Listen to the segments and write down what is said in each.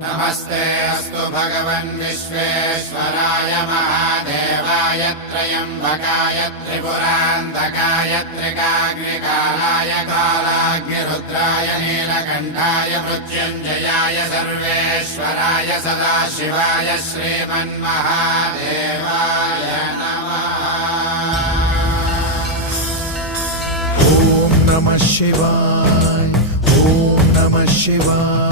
नमस्ते अस्तु भगवन् विश्वेश्वराय महादेवाय त्र्यम्बकाय त्रिपुरान्तकाय त्रिकाग्निकालाय कालाग्निरुद्राय नीलकण्ठाय मृत्युञ्जयाय सर्वेश्वराय सदाशिवाय श्रीमन्महादेवाय नमः। ॐ नमः शिवाय ॐ नमः शिवाय।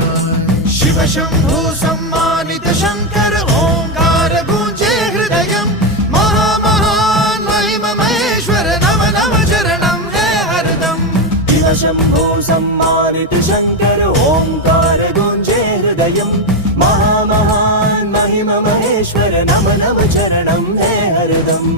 शिव शंभु सम्मानित शंकर ओंकार गूंजे हृदयम् महामहान् महिमहेश्वर नव नव चरणं हे हरदम्। शिव शंभु सम्मानित शंकर ओंकार गूंजे हृदयम् महामहान् महिमहेश्वर नव नव चरणं हे हरदम्।